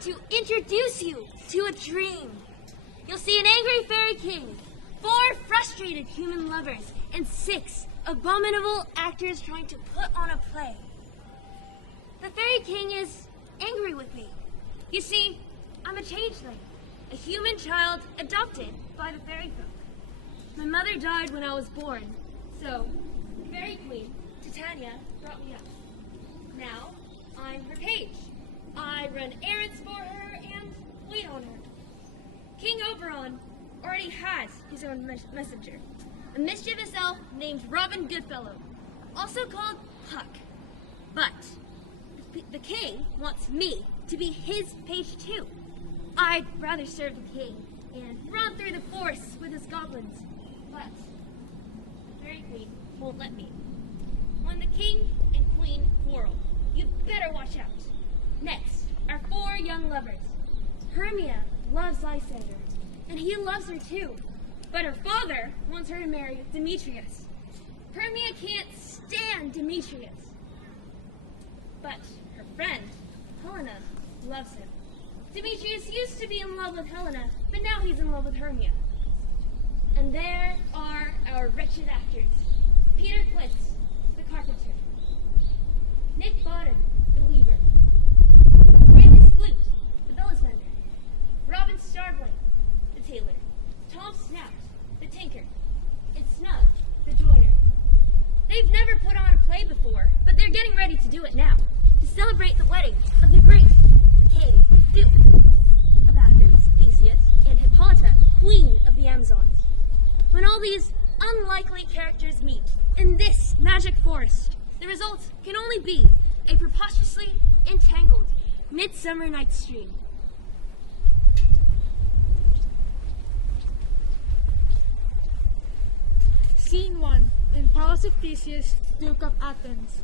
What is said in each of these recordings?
to introduce you to a dream. You'll see an angry fairy king, 4 frustrated human lovers, and 6 abominable actors trying to put on a play. The fairy king is angry with me. You see, I'm a changeling, a human child adopted by the fairy folk. My mother died when I was born, so the fairy queen, Titania, brought me up. Now, I'm her page. I run errands for her and wait on her. King Oberon already has his own messenger, a mischievous elf named Robin Goodfellow, also called Puck. But the king wants me to be his page too. I'd rather serve the king and run through the forest with his goblins, but the fairy queen won't let me. When the king and queen quarrel, you'd better watch out. Next, our 4 young lovers. Hermia loves Lysander, and he loves her too, but her father wants her to marry Demetrius. Hermia can't stand Demetrius, but her friend, Helena, loves him. Demetrius used to be in love with Helena, but now he's in love with Hermia. And there are our wretched actors. Peter Quince, the carpenter. Nick Bottom, the weaver. Francis Flute, the bellows mender. Robin Starbling, the tailor. Tom Snout, the tinker. And Snug, the joiner. They've never put on a play before, but they're getting ready to do it now, to celebrate the wedding of the great King, Duke of Athens, Theseus, and Hippolyta, Queen of the Amazons. When all these unlikely characters meet in this magic forest, the result can only be a preposterously entangled Midsummer Night's Dream. Scene 1. In Palace of Theseus, Duke of Athens.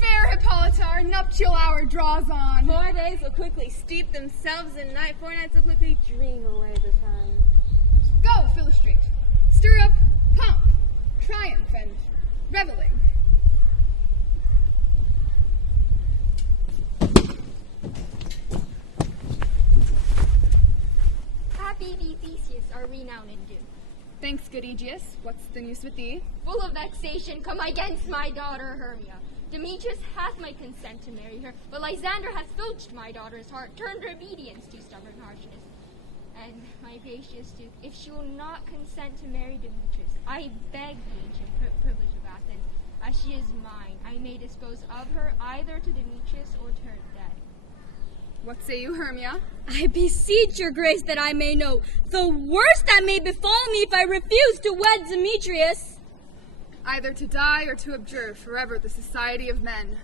Fair Hippolyta, our nuptial hour draws on. 4 days will quickly steep themselves in night. 4 nights will quickly dream away the time. Go, Philostrate. Stir up pomp, triumph, and reveling. Happy thee, Theseus, our renown in doom. Thanks, good Aegeus. What's the news with thee? Full of vexation, come against my daughter Hermia. Demetrius hath my consent to marry her, but Lysander hath filched my daughter's heart, turned her obedience to stubborn harshness. And my gracious Duke, if she will not consent to marry Demetrius, I beg the ancient privilege of Athens, as she is mine, I may dispose of her either to Demetrius or to her dead. What say you, Hermia? I beseech your grace that I may know the worst that may befall me if I refuse to wed Demetrius. Either to die or to abjure forever the society of men.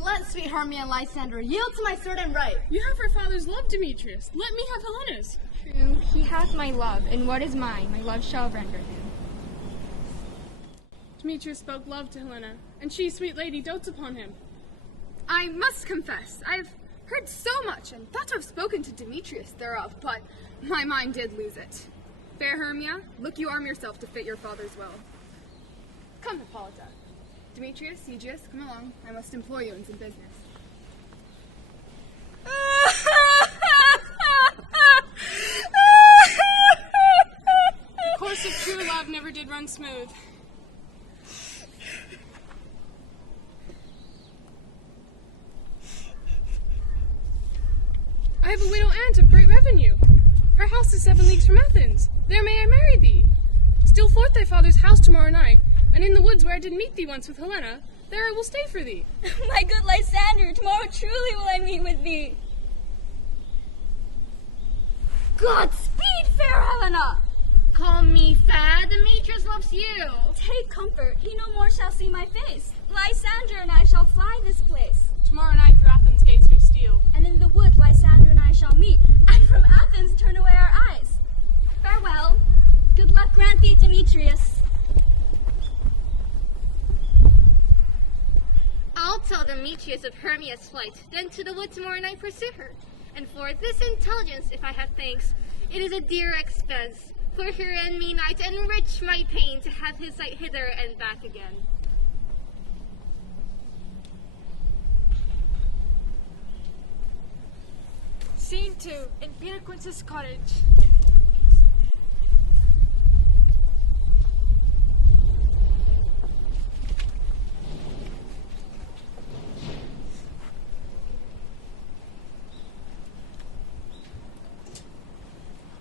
Let sweet Hermia and Lysander yield to my certain right. You have her father's love, Demetrius. Let me have Helena's. True, he hath my love, and what is mine, my love shall render him. Demetrius spoke love to Helena, and she, sweet lady, dotes upon him. I must confess, I've heard so much and thought to have spoken to Demetrius thereof, but my mind did lose it. Fair Hermia, look you arm yourself to fit your father's will. Come, Hippolyta. Demetrius, Aegeus, come along. I must employ you in some business. The course of true love never did run smooth. I have a widow aunt of great revenue. Her house is 7 leagues from Athens. There may I marry thee. Steal forth thy father's house tomorrow night, and in the woods where I did meet thee once with Helena, there I will stay for thee. My good Lysander, tomorrow truly will I meet with thee. Godspeed, fair Helena! Call me fair, Demetrius loves you. Take comfort, he no more shall see my face. Lysander and I shall fly this place. Tomorrow night through Athens' gates we steal. And in the wood Lysander and I shall meet, and from Athens turn away our eyes. Farewell. Good luck grant thee, Demetrius. I'll tell Demetrius of Hermia's flight, then to the wood tomorrow night pursue her. And for this intelligence, if I have thanks, It is a dear expense for her and me now to enrich my pain to have his sight hither and back again. Scene 2, in Peter Quince's cottage.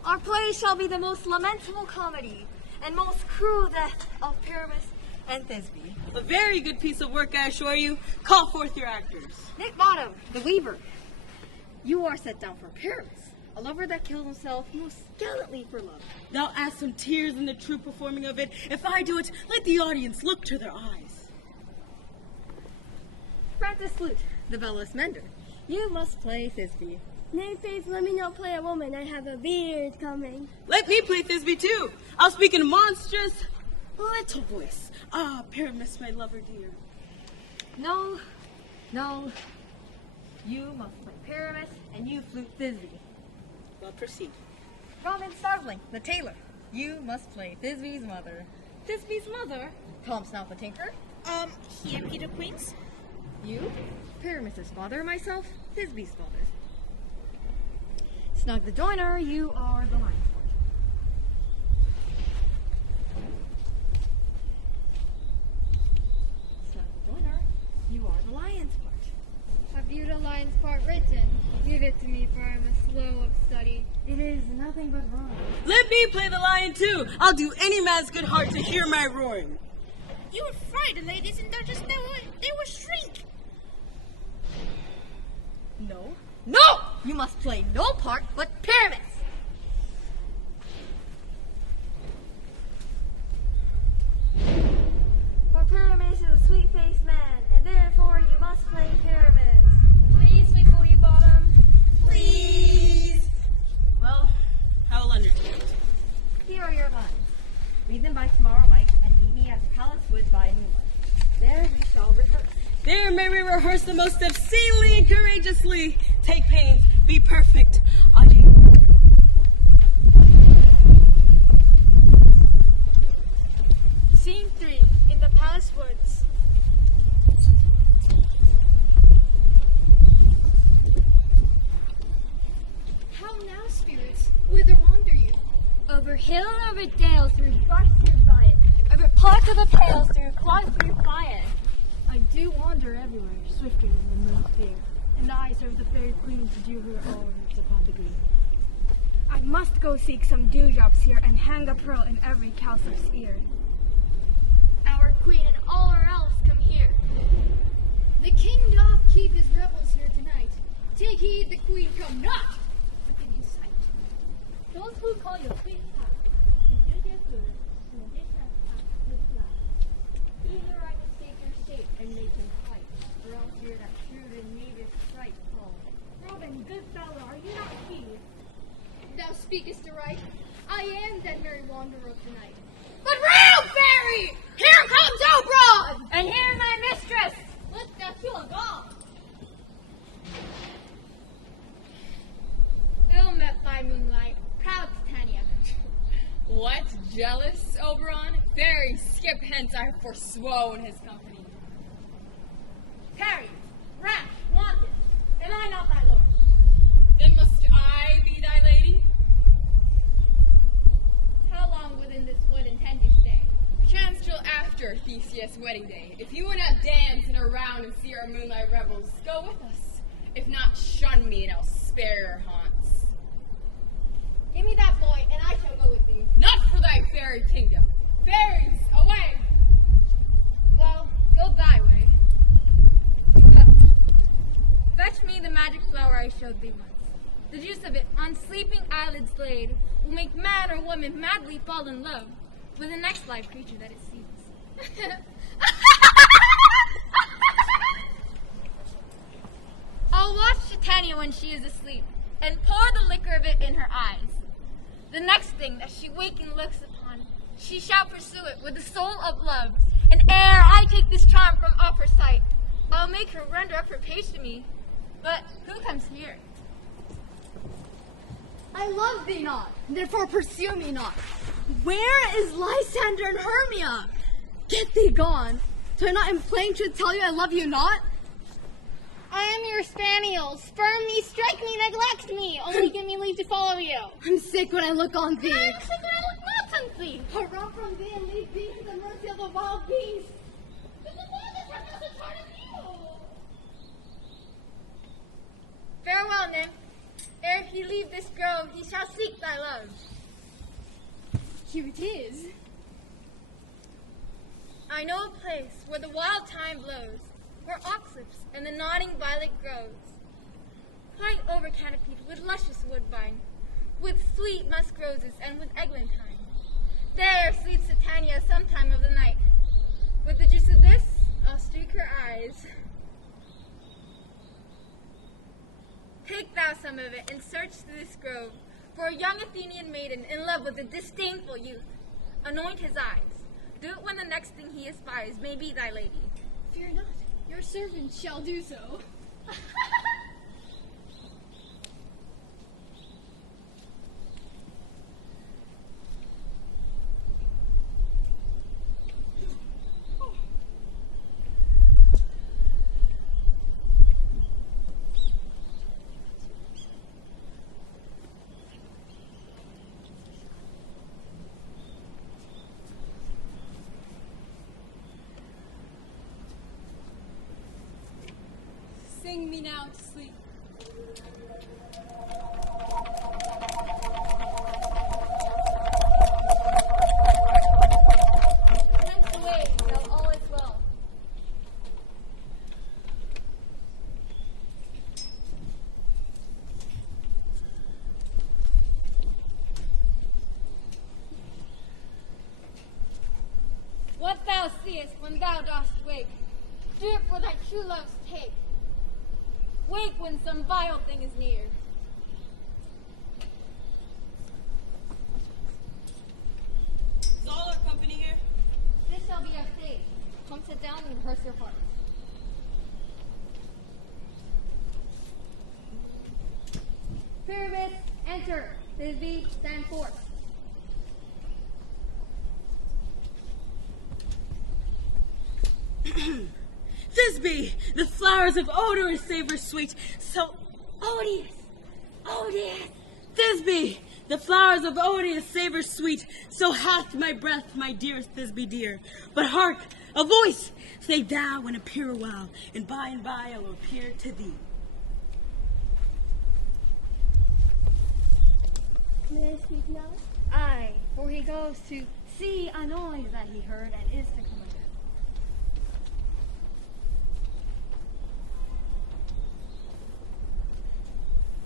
Our play shall be the most lamentable comedy and most cruel death of Pyramus and Thisbe. A very good piece of work, I assure you. Call forth your actors. Nick Bottom, the weaver. You are set down for Pyramus, a lover that kills himself most gallantly for love. Thou add some tears in the true performing of it. If I do it, let the audience look to their eyes. Francis Flute, the bellows mender. You must play Thisbe. Nay, faith, let me not play a woman. I have a beard coming. Let me play Thisbe too. I'll speak in a monstrous little voice. Ah, Pyramus, my lover dear. No. You must play Pyramus, and you flute Thisbe. Well, proceed. Robin Starveling, the tailor. You must play Thisbe's mother. Thisbe's mother? Tom Snout the tinker. Here, Peter Queens. You, Pyramus's father, myself, Thisbe's father. Snug the joiner, you are the lion's part. Snug the joiner, you are the lion's part. Have you the lion's part written? Give it to me, for I am a slow of study. It is nothing but wrong. Let me play the lion too. I'll do any man's good heart to hear my roaring. You would frighten the ladies and duchess, they will shrink. No. No! You must play no part but Pyramus. For Pyramus is a sweet-faced man, and therefore you must play Pyramus. Please, sweet booty bottom. Please. Well, I will undertake it. Here are your lines. Read them by tomorrow night and meet me at the palace woods by moonlight. There we shall rehearse. There may we rehearse the most obscenely and courageously. Take pains, be perfect. Adieu. Scene 3, in the palace woods. How now, spirits? Whither wander you? Over hill and over dale, through brush through bud, over parts of the pales, through clods through fire. I do wander everywhere, swifter than the moon's fear, and I serve the fairy queen to do her honors upon the green. I must go seek some dewdrops here and hang a pearl in every cowslip's ear. Our queen and all our elves come here. The king doth keep his revels here tonight. Take heed the queen come not within his sight. Those who call you queen have to do their good, and this has passed with life. Either I mistake your state and make him fight, or else hear that shrewd and knavish fright call. Robin, good fellow, are you not he? Thou speakest aright. I am that merry wanderer of the night. But round, fairy! Here comes Oberon! And here my mistress! Let thou kill a god! Ill met by moonlight, proud Titania. What, jealous, Oberon? Fairy, skip hence, I have forswown his company. Harry, rash, wanton, am I not thy lord? Then must I be thy lady? How long within this wood intend you stay? Perchance till after Theseus' wedding day. If you would not dance in a round and see our moonlight revels, go with us. If not, shun me and I'll spare your haunts. Give me that boy, and I shall go with thee. Not for thy fairy kingdom. Fairies, away! Well, go thy way. Fetch me the magic flower I showed thee once. The juice of it, on sleeping eyelids laid, will make man or woman madly fall in love with the next live creature that it sees. I'll watch Titania when she is asleep, and pour the liquor of it in her eyes. The next thing that she waking looks upon, she shall pursue it with the soul of love, and ere I take this charm from off her sight, I'll make her render up her page to me. But who comes here? I love thee not, therefore pursue me not. Where is Lysander and Hermia? Get thee gone. Do I not in plain truth tell you I love you not? I am your spaniel. Spurn me, strike me, neglect me. Only give me leave to follow you. I'm sick when I look on thee. I am sick when I look not on thee. Run from thee and leave thee to the mercy of the wild beasts. But the fathers have no such heart as you. Farewell, nymph. Ere he leave this grove, he shall seek thy love. Here it is. I know a place where the wild thyme blows, where oxlips and the nodding violet grows, quite over-canopied with luscious woodbine, with sweet musk roses and with eglantine. There sleeps Titania sometime of the night. With the juice of this, I'll streak her eyes. Take thou some of it and search through this grove for a young Athenian maiden in love with a disdainful youth. Anoint his eyes. Do it when the next thing he espies may be thy lady. Fear not, your servant shall do so. Sing me now to sleep. Hence away, till all is well. What thou seest when thou dost wake, do it for thy true love's take. Wake when some vile thing is near. Is all our company here? This shall be our stage. Come sit down and rehearse your parts. Pyramids, enter. Thisbe, stand forth. Thisbe, the flowers of odor savor sweet, so odious, odious. Thisbe, the flowers of odious savor sweet, so hath my breath, my dearest Thisbe dear. But hark, a voice, say thou and appear a while, and by I will appear to thee. May I speak now? Aye, for he goes to see a noise that he heard and is to come again.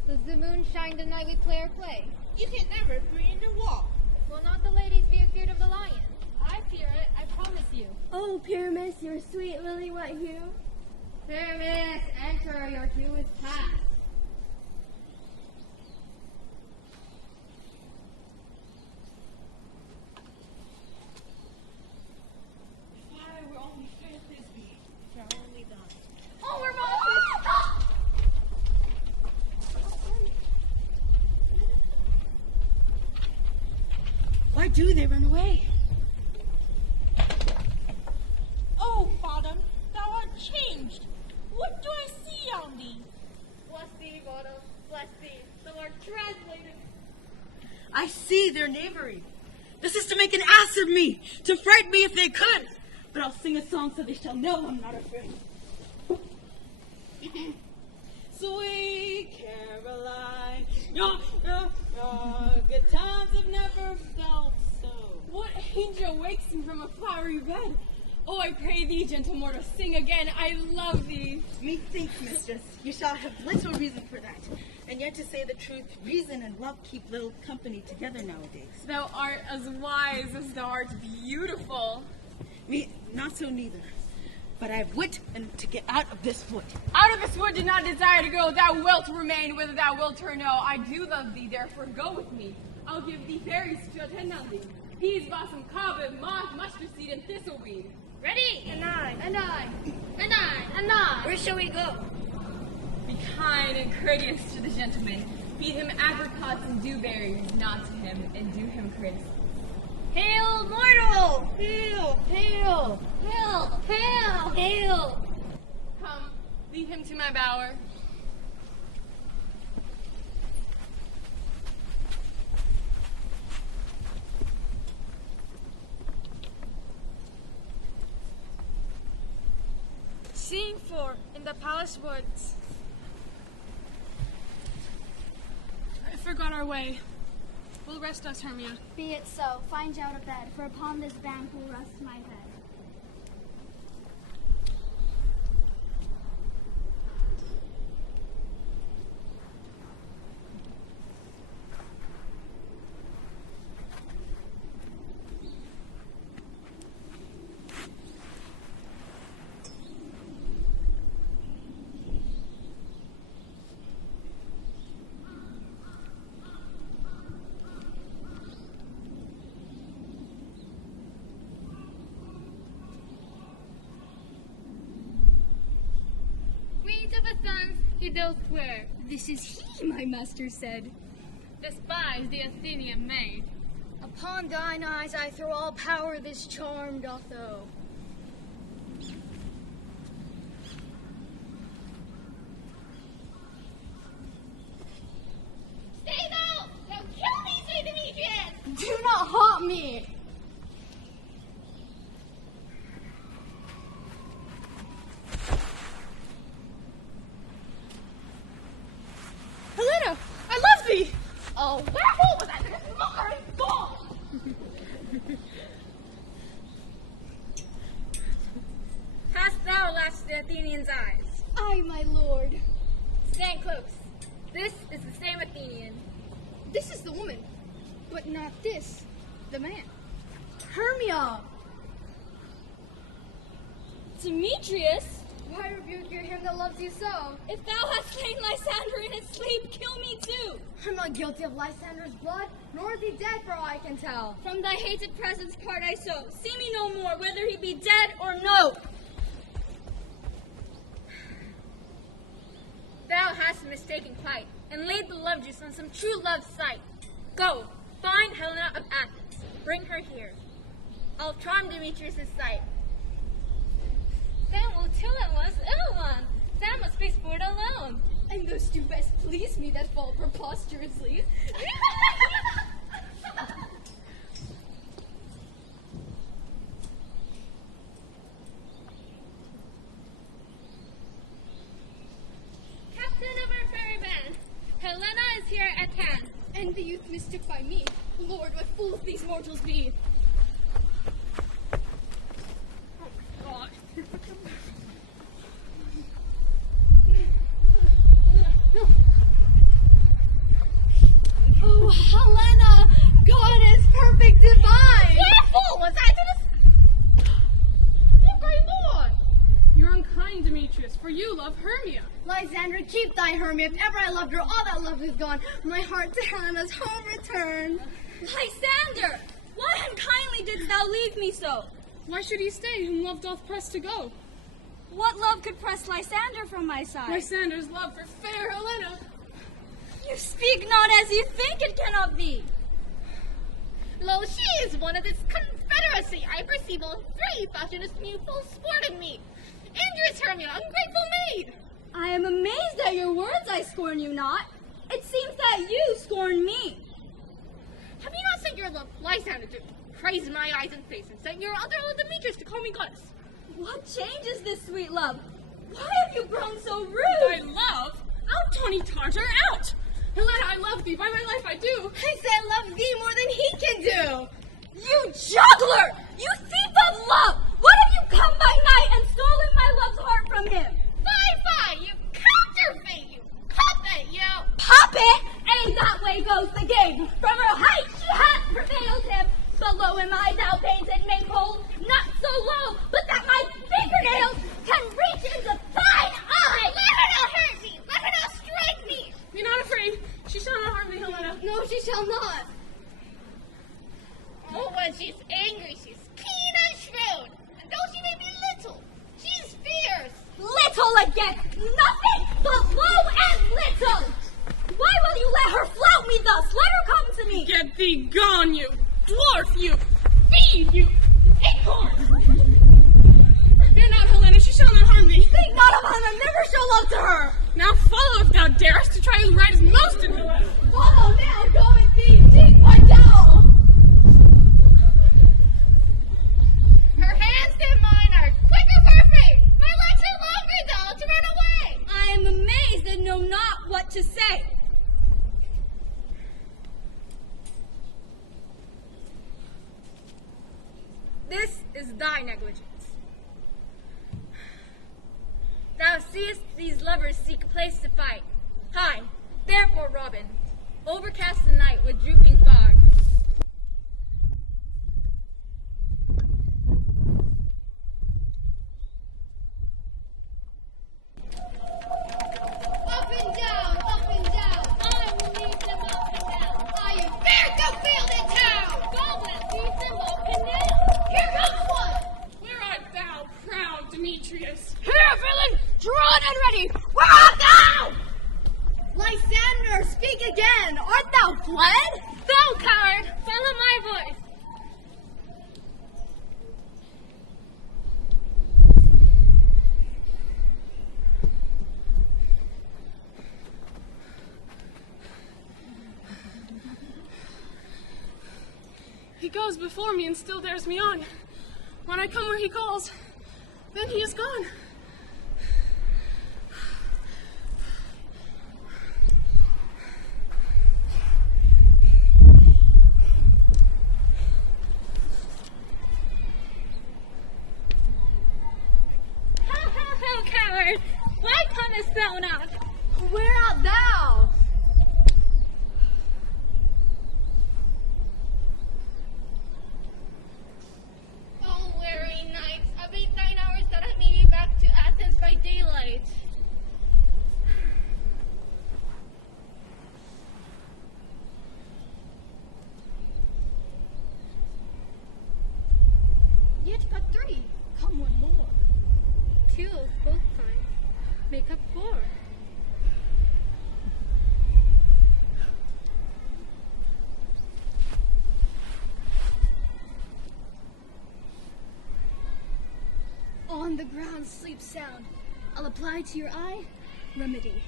Does the moon shine the night we play our play? You can never breathe or walk. Will not the ladies be afeard of the lion? I fear it, I promise you. Oh, Pyramus, your sweet lily white hue. Pyramus, enter, your cue is past. If I were only fair Thisbe, if I were only thine. Oh, we're both. Why do they run away? Oh, Bottom, thou art changed. What do I see on thee? Bless thee, Bottom, bless thee. Thou art translated. I see their knavery. This is to make an ass of me, to fright me if they could. But I'll sing a song so they shall know I'm not afraid. Sweet Caroline, good times have never felt so. What angel wakes me from a flowery bed? Oh, I pray thee, gentle mortal, sing again. I love thee. Methinks, mistress, you shall have little reason for that. And yet, to say the truth, reason and love keep little company together nowadays. Thou art as wise as thou art beautiful. Me, not so neither. But I have wit and to get out of this wood. Out of this wood did not desire to go. Thou wilt remain, whether thou wilt or no. I do love thee, therefore go with me. I'll give thee fairies to attend on thee. Peas, blossom, cobweb, moth, mustard seed, and thistleweed. Ready? And I. And I. And I. Where shall we go? Be kind and courteous to the gentleman. Feed him apricots and dewberries, not to him, and do him criticism. Hail, mortal! Hail! Hail! Hail! Hail! Hail! Come, lead him to my bower. Scene 4 in the palace woods. I forgot our way. We'll rest us, Hermia. Be it so. Find out a bed, for upon this bank will rest my head. Athens, he doth swear. This is he, my master said. Despise the Athenian maid. Upon thine eyes I throw all power this charm doth owe. Stay thou! Don't kill me, Sir Demetrius! Do not haunt me! Helena, I love thee! Oh, wherefore was I this mockery born? Hast thou lashed the Athenian's eyes? Aye, my lord. Stand close. This is the same Athenian. This is the woman, but not this, the man. Hermia! Demetrius? Why rebuke you him that loves you so? If thou hast slain Lysander in his sleep, kill me too! I'm not guilty of Lysander's blood, nor is he dead for all I can tell. From thy hated presence part I so. See me no more, whether he be dead or no! Thou hast mistaken plight, and laid the love juice on some true love's sight. Go, find Helena of Athens. Bring her here. I'll charm Demetrius' sight. Then will till it was ill one. Thou must be sport alone. And those two best please me that fall preposterously. Captain of our fairy band, Helena is here at hand. And the youth mistook by me. Lord, what fools these mortals be! Oh, Helena! God is perfect divine! Wherefore was I to this mockery born? You're unkind, Demetrius, for you love Hermia. Lysander, keep thy Hermia. If ever I loved her, all that love is gone. My heart to Helena's home return. Lysander! Why unkindly didst thou leave me so? Why should he stay, whom love doth press to go? What love could press Lysander from my side? Lysander's love for fair Helena. You speak not as you think it cannot be. Lo, she is one of this confederacy. I perceive all three fashionist me full sport in me. Injurious Hermia, ungrateful maid! I am amazed at your words. I scorn you not. It seems that you scorn me. Have you not sent your love Lysander to praise my eyes and face, and sent your other love Demetrius to call me goddess? What change is this, sweet love? Why have you grown so rude? Thy love? Out, Tawny Tartar, out! Helena, I love thee. By my life, I do. I say I love thee more than he can do. You juggler! You thief of love! What have you come by night and stolen my love's heart from him? Fie, you counterfeit, you puppet, you! Puppet! Ain't that way goes the game. From her height she hath prevailed him. Below am I, thou painted maypole, not so low, but that my fingernails can reach into thine eye. Let her not hurt me! Let her not strike me! Be not afraid. She shall not harm thee, Helena. No, she shall not. Oh, when she's angry, she's keen and shrewd. And though she may be little, she's fierce. Little again, nothing but low and little. Why will will you let her flout me thus? Let her come to me! Get thee gone, you dwarf, you fiend, you acorn! Fear not, Helena, she shall not harm thee. Think not of Helena, never show love to her! Now follow if thou darest to try who ridest most in Helena. Follow now, go and see, deep my down! Her hands and mine are quick as her feet. My legs are longer, though, to run away. I am amazed and know not what to say. This is thy negligence. Thou seest these lovers seek a place to fight. High, therefore, Robin, overcast the night with drooping fog. Up and down, I will lead them up and down. I am fair to field in town. Goblin leads them up and down. Here comes one. Where art thou, proud Demetrius? Here, villain, drawn and ready. Where art thou? Lysander, speak again. Art thou fled? Thou coward, follow my voice. He goes before me and still dares me on. When I come where he calls, then he is gone. Ho, coward, why comest thou not? Where art thou? Oh, weary nights, await 9 hours that I may be back to Athens by daylight. Yet but 3. Come one more. 2 of both kinds make up 4. On the ground sleep sound. I'll apply to your eye remedy.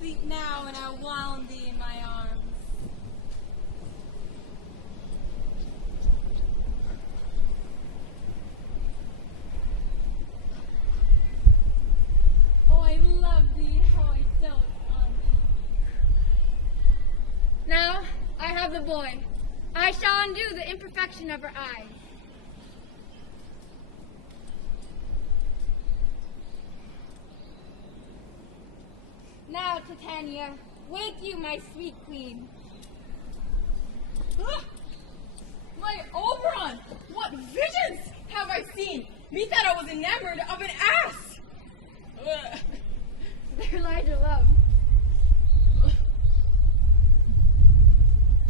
Sleep now, and I wound thee in my arms. Oh, I love thee, how I dote on thee. Now, I have the boy. I shall undo the imperfection of her eyes. Now, Titania, wake you, my sweet queen. My Oberon! What visions have I seen? Methought I was enamored of an ass! There lies your love.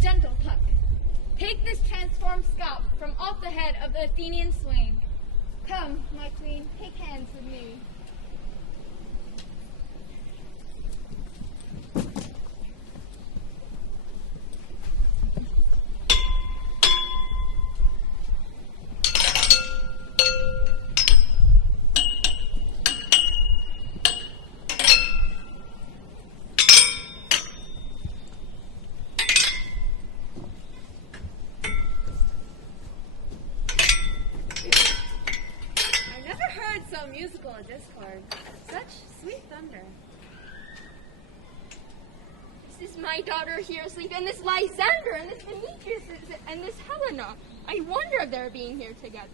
Gentle Puck, take this transformed scalp from off the head of the Athenian swain. Come, my queen, take hands with me. So musical a discord. Such sweet thunder. This is my daughter here asleep, and this Lysander, and this Demetrius, and this Helena. I wonder if they're being here together.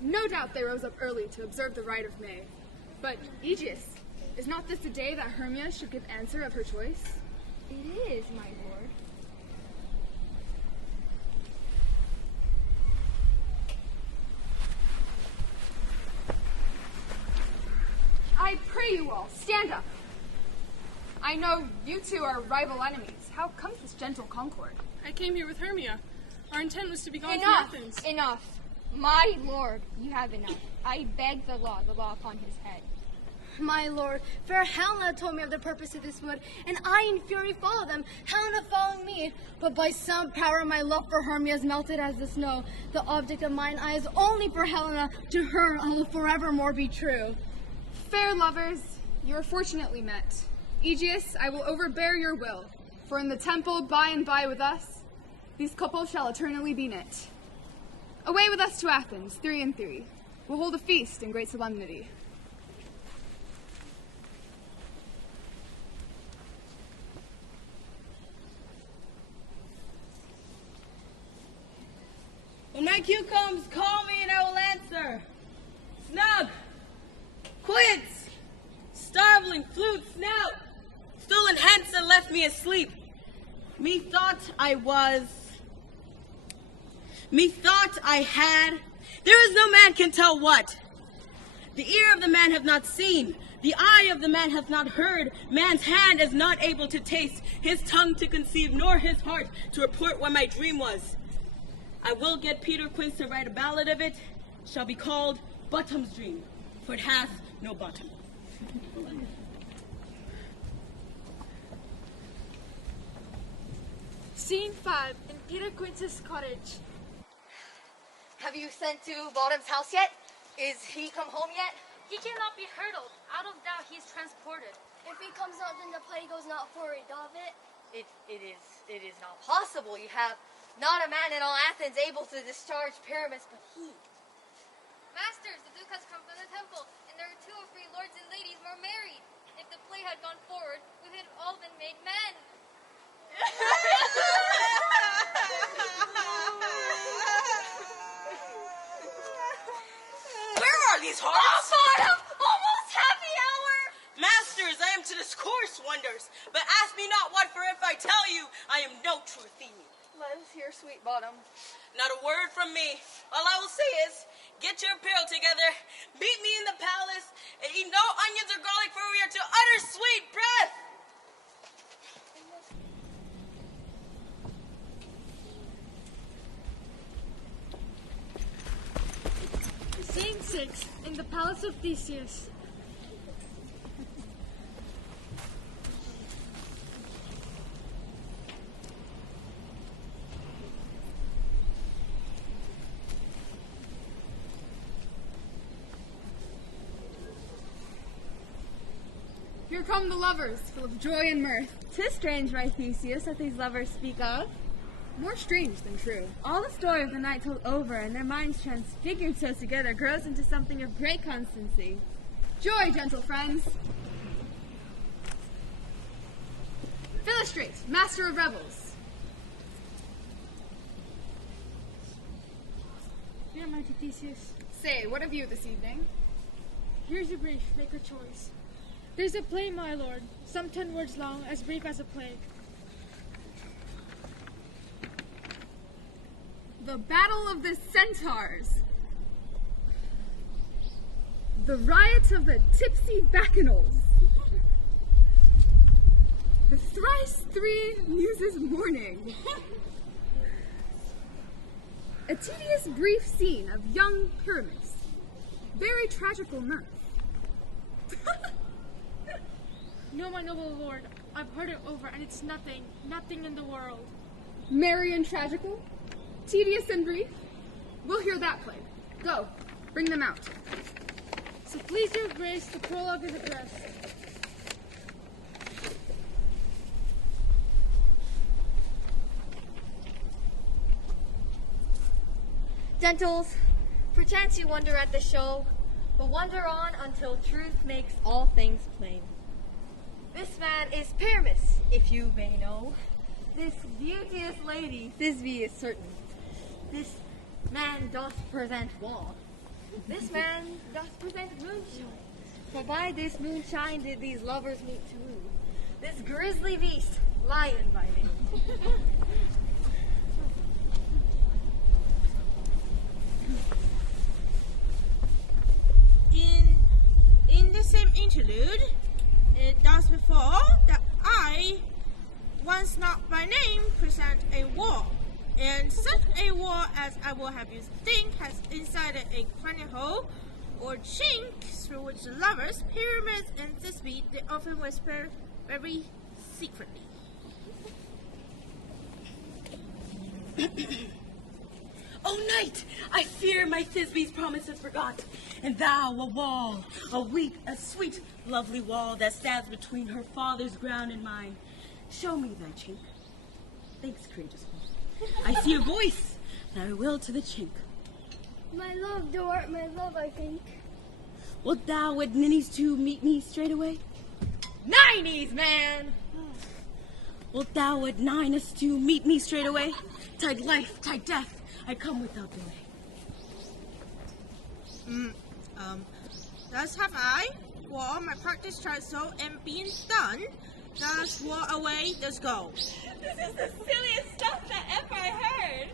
No doubt they rose up early to observe the rite of May. But, Aegeus, is not this the day that Hermia should give answer of her choice? It is, my lord. all, stand up. I know you two are rival enemies. How comes this gentle concord? I came here with Hermia. Our intent was to be gone from Enough! Athens. Enough! My lord, you have enough. I beg the law upon his head. My lord, fair Helena told me of the purpose of this wood, and I in fury followed them, Helena following me. But by some power my love for Hermia is melted as the snow. The object of mine eye is only for Helena. To her I will forevermore be true. Fair lovers, you are fortunately met. Aegeus, I will overbear your will, for in the temple by and by with us, these couples shall eternally be knit. Away with us to Athens, 3 and 3. We'll hold a feast in great solemnity. When my cue comes, call me and I will answer. Snug, quits, starveling, flute, snout, stolen hence and left me asleep. Methought I had, there is no man can tell what. The ear of the man hath not seen, the eye of the man hath not heard, man's hand is not able to taste, his tongue to conceive, nor his heart to report what my dream was. I will get Peter Quince to write a ballad of it, shall be called Bottom's Dream, for it hath no bottom. Scene 5 in Peter Quince's cottage. Have you sent to Bottom's house yet? Is he come home yet? He cannot be hurdled. Out of doubt, he is transported. If he comes not, then the plague goes not for it, of it. It is not possible. You have not a man in all Athens able to discharge Pyramus but he. Masters, the Duke has come from the temple, and there are 2 or 3 lords and ladies more married. If the play had gone forward, we had all been made men. Where are these hearts? Oh, Bottom! Almost happy hour! Masters, I am to discourse wonders, but ask me not what, for if I tell you, I am no true Athenian. Let us hear, sweet Bottom. Not a word from me. All I will say is, get your apparel together, meet me in the palace, and eat no onions or garlic, for we are to utter sweet breath. Scene 6 in the palace of Theseus. Here come the lovers, full of joy and mirth. 'Tis strange, my Theseus, that these lovers speak of. More strange than true. All the story of the night told over, and their minds transfigured so together, grows into something of great constancy. Joy, gentle friends. Philostrate, master of rebels. Dear mighty Theseus, Say, what have you this evening? here's a brief, make a choice. There's a play, my lord, some 10 words long, as brief as a plague. The Battle of the Centaurs. The Riot of the Tipsy Bacchanals. The Thrice 3 Muses' Mourning. A tedious brief scene of young Pyramus. Very tragical mirth. No, my noble lord, I've heard it over, and it's nothing in the world. Merry and tragical? Tedious and brief? We'll hear that play. Go, bring them out. So please your grace, the prologue is addressed. Gentles, perchance you wonder at the show, but wonder on until truth makes all things plain. This man is Pyramus, if you may know. This beauteous lady, Thisbe is certain. This man doth present wine. This man doth present moonshine. For by this moonshine did these lovers meet to woo. This grisly beast, lion by name. In the same interlude, as before that I, once not by name, present a wall. And such a wall as I will have you think has inside it a cunning hole or chink through which the lovers, Pyramids and Thisbe, they often whisper very secretly. O knight, I fear my Thisbe's promises forgot, and thou a wall, a weak, a sweet, lovely wall that stands between her father's ground and mine. Show me thy chink. Thanks, courageous one. I see a voice, and I will to the chink. My love, thou art my love, I think. Wilt thou with ninnies to meet me straightaway? 90s, man! Wilt thou with nines to meet me straightaway? Tide life, tide death, I come without delay. Thus have I, for my practice tried so, and being done, thus war away, does go. This is the silliest stuff that ever I heard.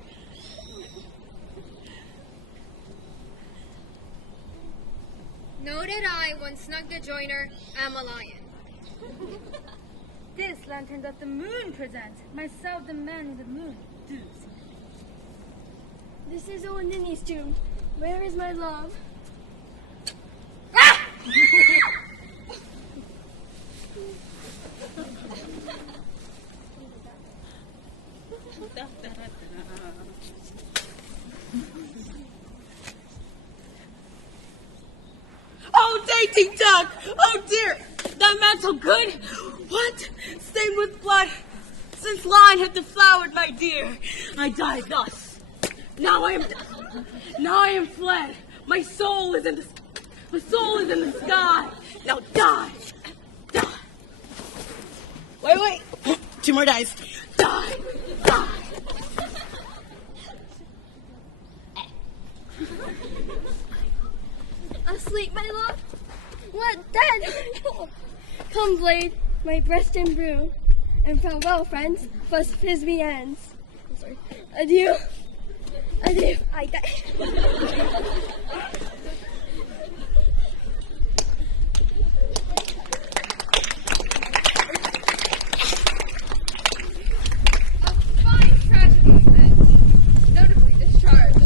Noted I, when snug the joiner, am a lion. This lantern that the moon presents, myself the man in the moon. This is old Ninny's tomb. Where is my love? Oh, dainty duck! Oh dear! That mantle good? What? Stained with blood? Since line hath deflowered, my dear, I die thus. Now I am fled. My soul is in the sky. Now die. Die. Wait. 2 more dice. Die. Asleep, my love? What then? Come, blade, my breast and brew, and farewell, friends, thus Thisbe ends. I'm sorry. Adieu. I die. Fine tragedies, then, notably discharged.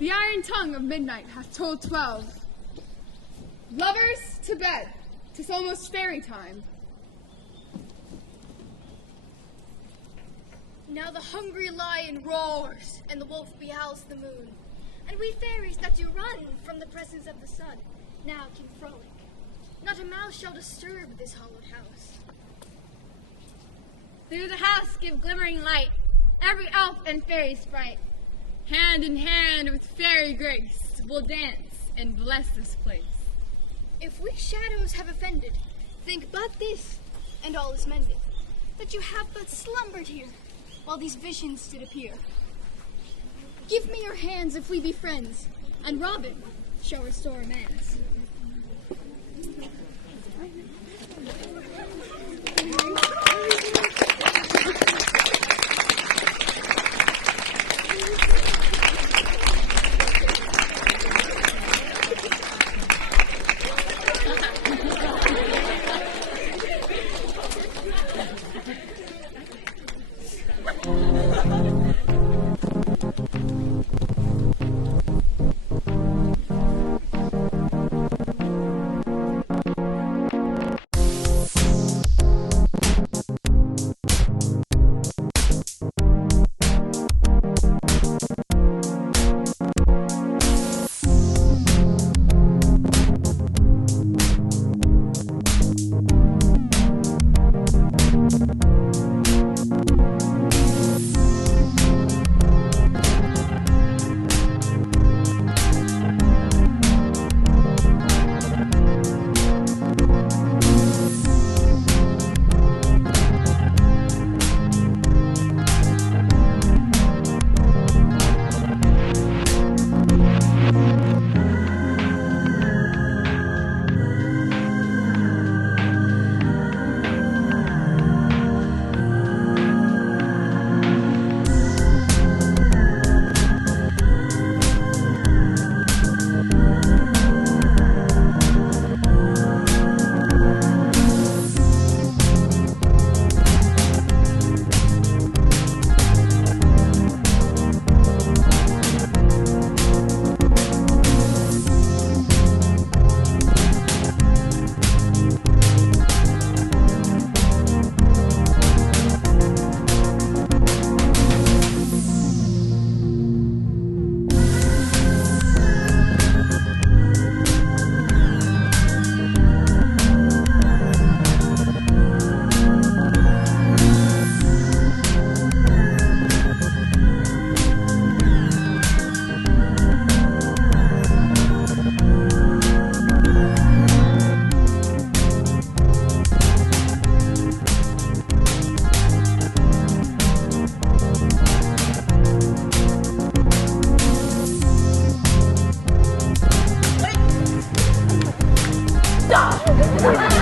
The iron tongue of midnight hath told 12. Lovers, to bed. 'Tis almost fairy time. Now the hungry lion roars, and the wolf behowls the moon. And we fairies that do run from the presence of the sun, now can frolic. Not a mouse shall disturb this hallowed house. Through the house give glimmering light, every elf and fairy sprite. Hand in hand with fairy grace, we'll dance and bless this place. If we shadows have offended, think but this, and all is mended, that you have but slumbered here, while these visions did appear. Give me your hands if we be friends, and Robin shall restore amends. Thank you.